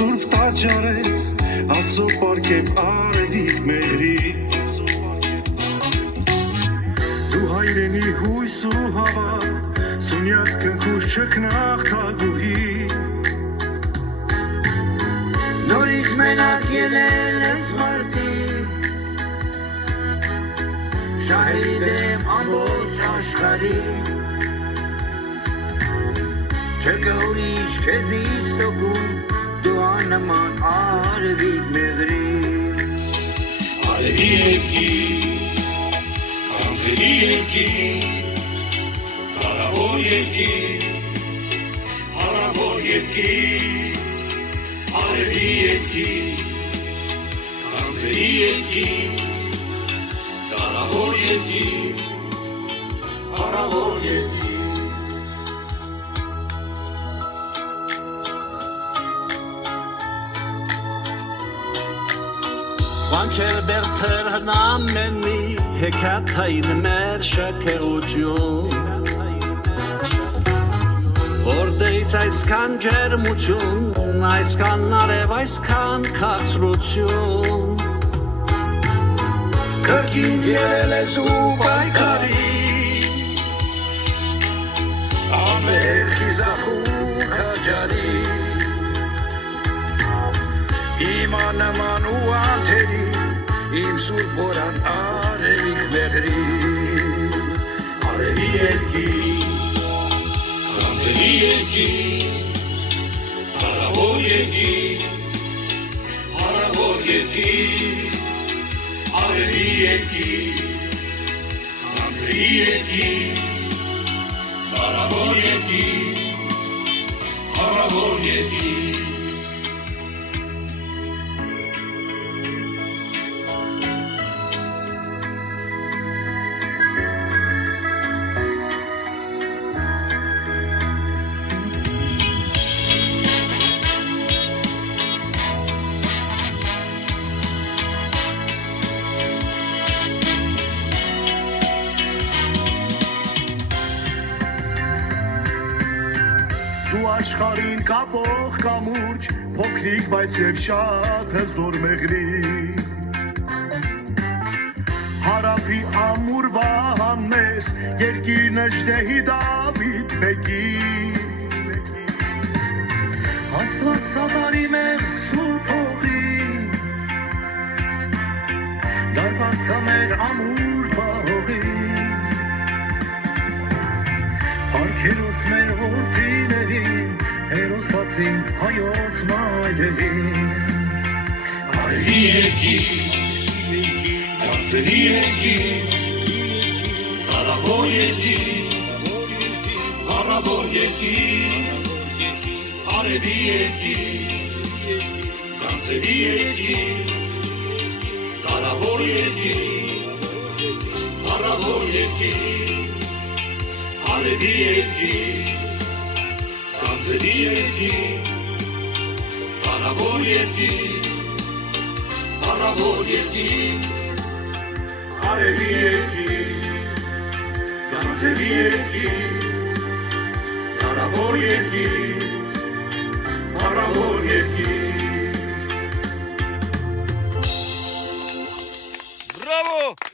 Սուրբ տաճարես Աստծո պարգև արևիկ մեղրի Դու հայրենի հույս ու հավատ Սունյաց կնքուս չքնաղ թագուհի Նորից մենակ ելել ես մարդի Շահերի դեմ ամբողջ աշխարհի Չկա ուրիշ քեզնից տոկում Դու աննման արևիկ մեղրի Արևի եկի, կանցերի եկի Հարավոր եկի, հարավոր եկի Արևի եկի, կանցերի եկի Հարավոր եկի, հարավոր եկի Վանքեր բերթեր հնամենի հեքաթային մեր շքեղություն Որդեից այսքան ջերմություն, այսքան արև, այսքան քաղցրություն Կրկին ելել ես ու պայքարի Ամեր խիզախու քաջարի Իմ աննման ու անթերի Իմ սուրբ որան արևիկ մեղրի Արևի եկի, կանցերի եկի Հարավոր եկի, հարավոր եկի Արևի եկի, կանցերի եկի Հարավոր եկի, հարավոր եկի Դու աշխարհին կապող կամուրջ Փոքրիկ բայց և շատ հզոր մեղրի Հարավի ամուրվա համես Երկիրն ըժդեհի Դավիթ բեկի Աստված սատարի մեր սուրբ հողի Դարպասա մեր ամուր բահողի Պարքերոս մեր որդիներին Հերոսացին հայոց մայրերին Արևի եկի, կանցերի եկի Հարավոր եկի, հարավոր եկի Արևի եկի, կանցերի եկի Հարավոր եկի, հարավոր եկի Արևի եկի, կանցերի եկի Հարավոր եկի, հարավոր եկի Արևի եկի, կանցերի եկի Հարավոր եկի, հարավոր եկի Bravo!